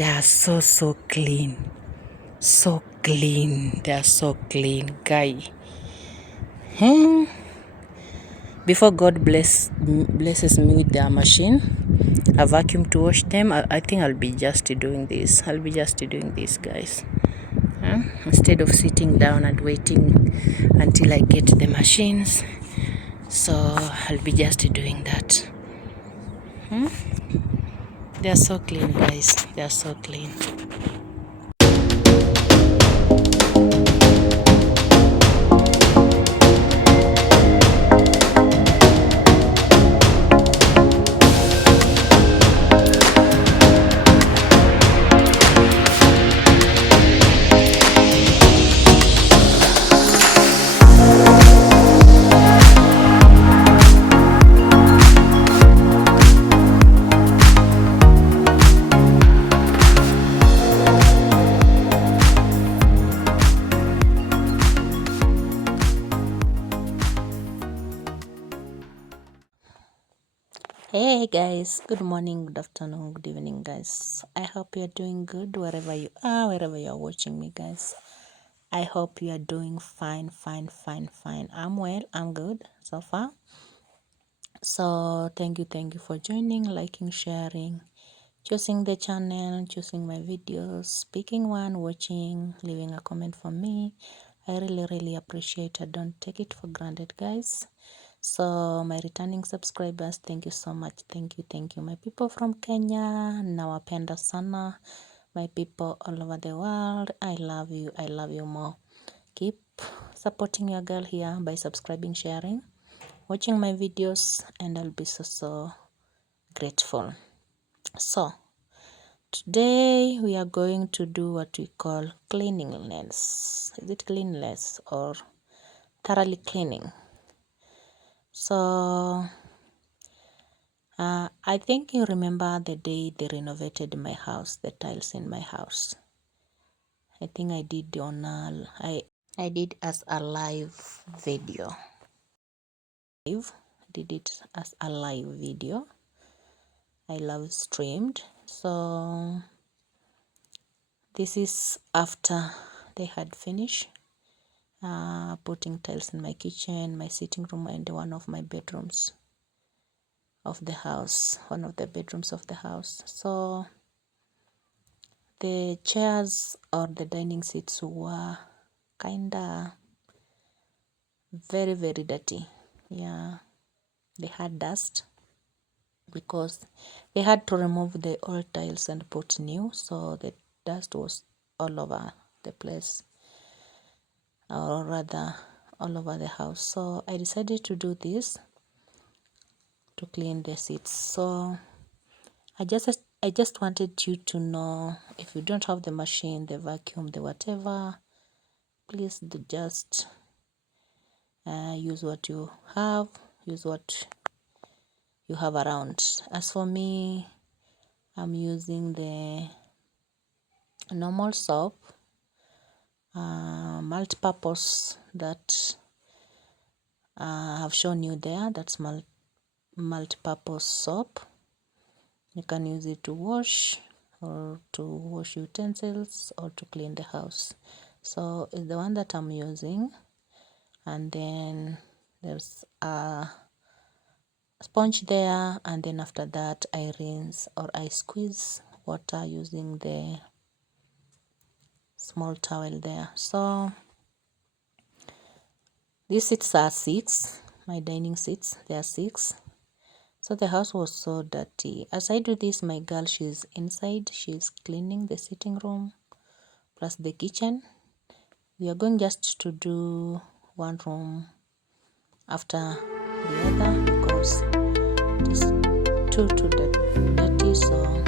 They are so clean. So clean. They are so clean, guy. Before God blesses me with their machine, a vacuum to wash them, I think I'll be just doing this. Guys. Instead of sitting down and waiting until I get the machines. So I'll be just doing that. They are so clean, guys. They are so clean. Hey guys, good morning, good afternoon, good evening, guys. I hope you're doing good wherever you are, wherever you're watching me, guys. I hope you are doing fine. I'm well, I'm good so far. So thank you for joining, liking, sharing, choosing the channel, choosing my videos, picking one, watching, leaving a comment for me. I really appreciate it. Don't take it for granted, guys. So my returning subscribers, thank you so much. Thank you. My people from Kenya, nawapenda sana. My people all over the world, I love you more. Keep supporting your girl here by subscribing, sharing, watching my videos, and I'll be so grateful. So today we are going to do what we call cleanliness. Is it cleanliness or thoroughly cleaning? So I think you remember the day they renovated my house, the tiles in my house. I think I did I did as a live video. Did it as a live video. I live streamed. So this is after they had finished putting tiles in my kitchen, my sitting room, and one of my bedrooms of the house, one of the bedrooms of the house. So the chairs or the dining seats were kinda very dirty. Yeah, they had dust because they had to remove the old tiles and put new, so the dust was all over the place, or rather all over the house. So I decided to do this to clean the seats. So I just wanted you to know, if you don't have the machine, the vacuum, the whatever, please just use what you have, use what you have around. As for me, I'm using the normal soap, multi-purpose that I've shown you there. That's multi-purpose soap. You can use it to wash, or to wash utensils, or to clean the house. So it's the one that I'm using. And then there's a sponge there, and then after that I rinse, or I squeeze water using the small towel there. So these seats are 6, my dining seats, they are 6. So the house was so dirty. As I do this, my girl, she's inside, she's cleaning the sitting room plus the kitchen. We are going just to do one room after the other because it is too dirty. So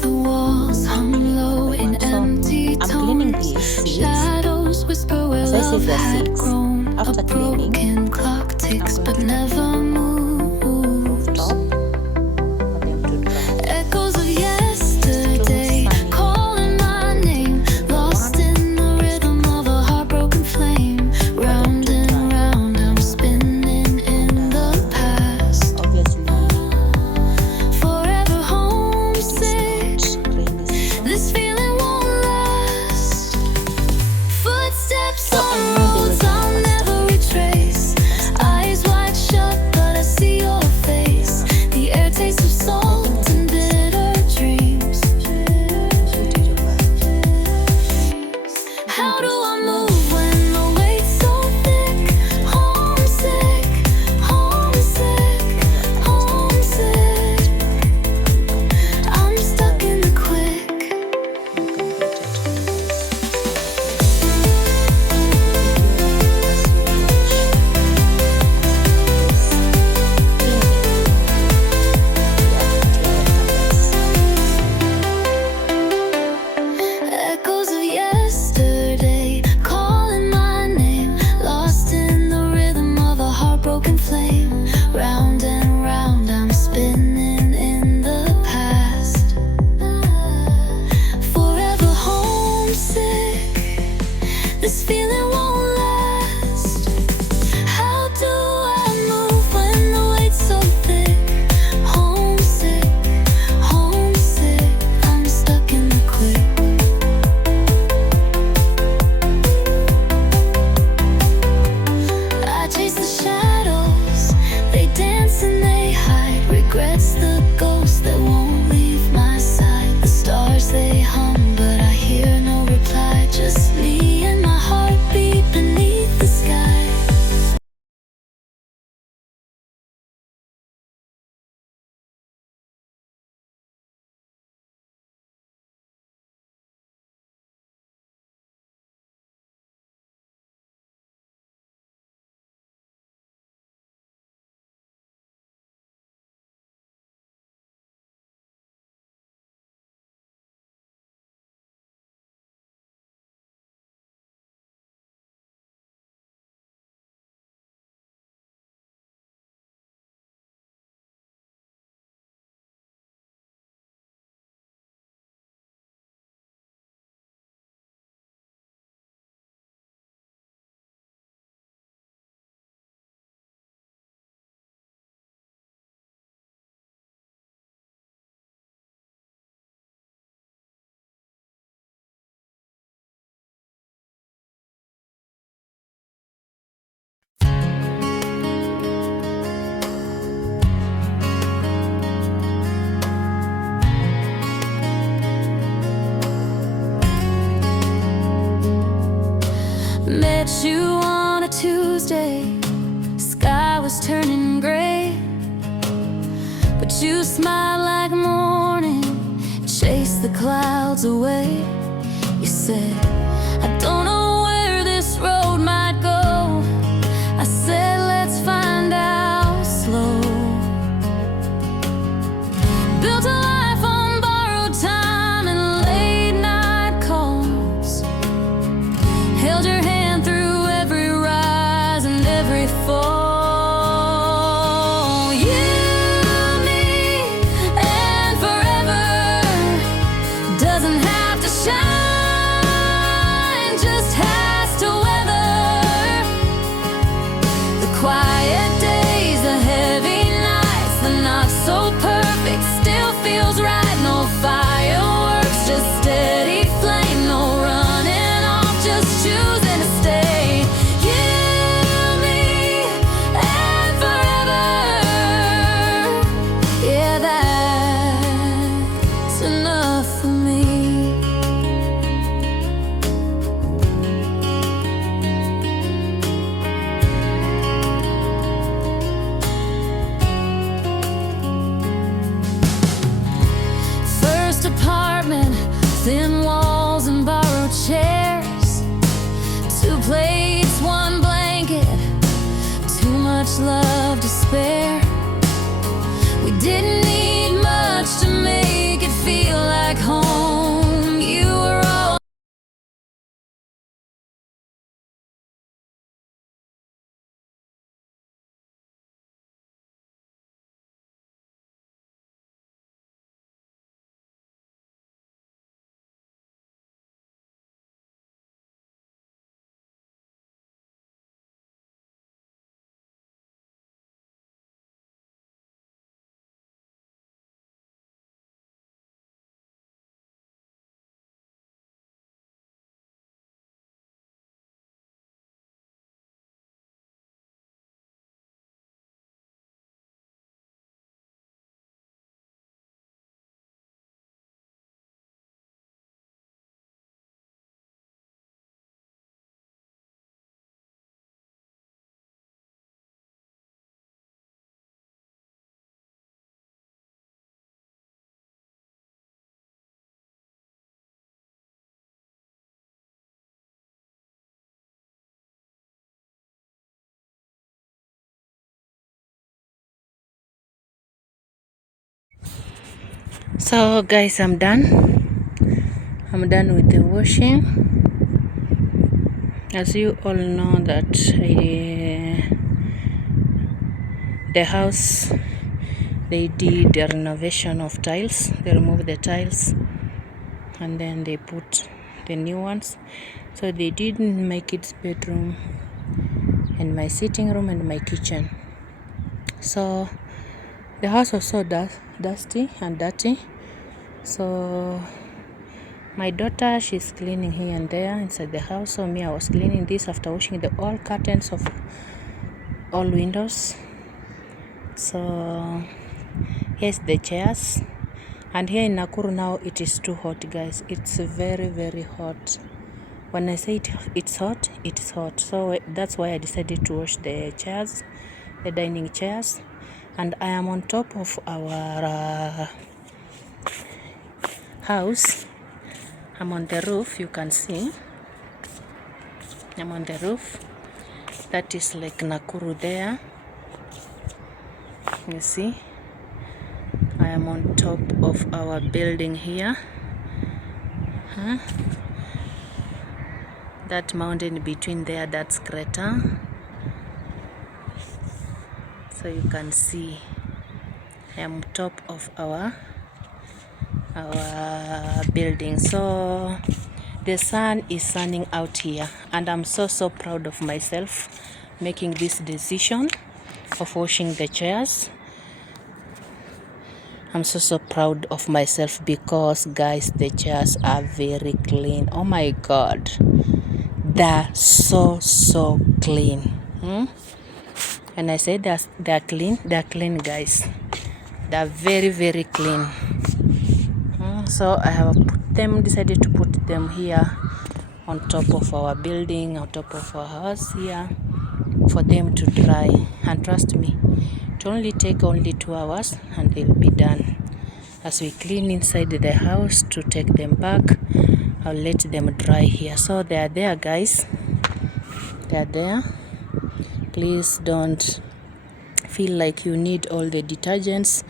the walls hung low in empty I'm cleaning these seats. As I said, they're 6. After cleaning, clock ticks but never moves. Stop for them to dry. Echoes of yesterday calling my name, lost in the rhythm of a heartbroken flame. Round and round I'm spinning in the past. Obviously, Forever homesick, you on a Tuesday, sky was turning gray, but you smiled like morning, chased the clouds away. You said, I don't know where this road might go. I said, let's find out slow. Built a life on borrowed time and late night calls. Held your hand through every rise and every fall. You, me, and forever doesn't have to shine, just has to weather the quiet days, the heavy nights, the not so perfect still feels right. No fireworks, just steady flame, no running off, just choosing to stay. You, me, and forever. Yeah, that's enough for me. First apartment, thin walls and borrowed chairs. 2 plates, 1 blanket, too much love to spare. We didn't need much to make it feel like home. You were all So guys, I'm done with the washing. As you all know that the house, they did a renovation of tiles. They removed the tiles and then they put the new ones. So they didn't make it bedroom and my sitting room and my kitchen. So the house was so dusty and dirty. So my daughter, she's cleaning here and there inside the house. So me, I was cleaning this after washing the all curtains of all windows. So here's the chairs. And here in Nakuru now, it is too hot, guys. It's very, very hot. When I say it's hot, it's hot. So that's why I decided to wash the chairs, the dining chairs. And I am on top of our house. I'm on the roof, you can see. I'm on the roof. That is like Nakuru there. You see? I am on top of our building here. That mountain between there, that's crater. So you can see I am top of our building. So the sun is sunning out here and I'm so proud of myself making this decision of washing the chairs. I'm so proud of myself because guys, the chairs are very clean. Oh my god, they're so clean. And I say they're clean guys. They're very clean. So I have decided to put them here on top of our building, on top of our house here, for them to dry. And trust me, it only take only 2 hours and they'll be done. As we clean inside the house to take them back, I'll let them dry here. So they are there, guys. They are there. Please don't feel like you need all the detergents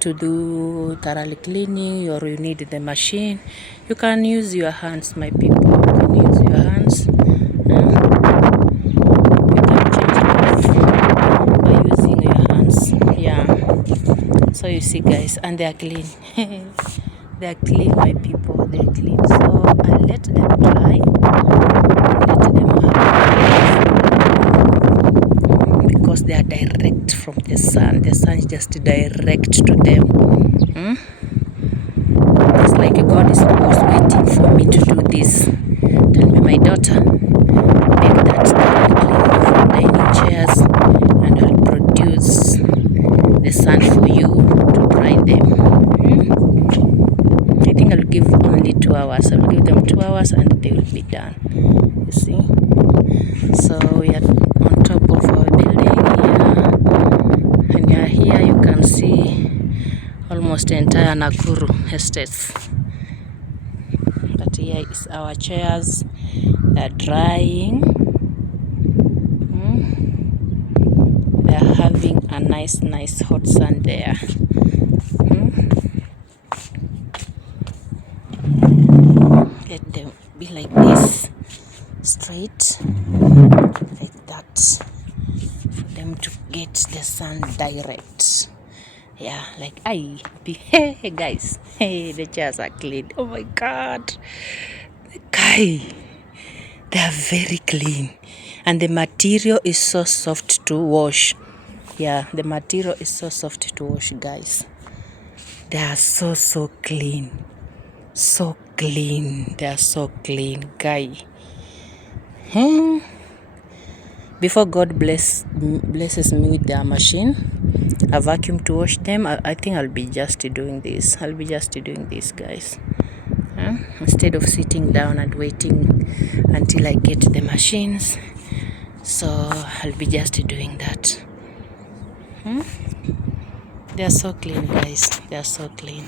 to do thoroughly cleaning, or you need the machine. You can use your hands, my people. You can use your hands. You can change it off by using your hands. Yeah. So you see, guys, and they are clean. They are clean, my people. They are clean. So I let them dry. Let them have, because they are direct from the sun. The sun is just direct to them. It's like God is always waiting for me to do this. Tell me, my daughter, make that clean of dining chairs, and I'll produce the sun for you to dry them. I think I'll give only 2 hours. I'll give them 2 hours and they will be done. You see? So we are on top of our building here. And here you can see almost the entire Nakuru estates. But here is our chairs. They're drying. They're having a nice hot sun there. Let them be like this, straight, like that, for them to get the sun direct. Yeah, like hey guys, hey, the chairs are clean. Oh my God, guy, they are very clean, and the material is so soft to wash. Yeah, the material is so soft to wash, guys. They are so clean, so clean. They are so clean, guy. Before God blesses me with their machine, a vacuum to wash them, I think I'll be just doing this. I'll be just doing this, guys. Instead of sitting down and waiting until I get the machines. So I'll be just doing that. They are so clean, guys. They are so clean.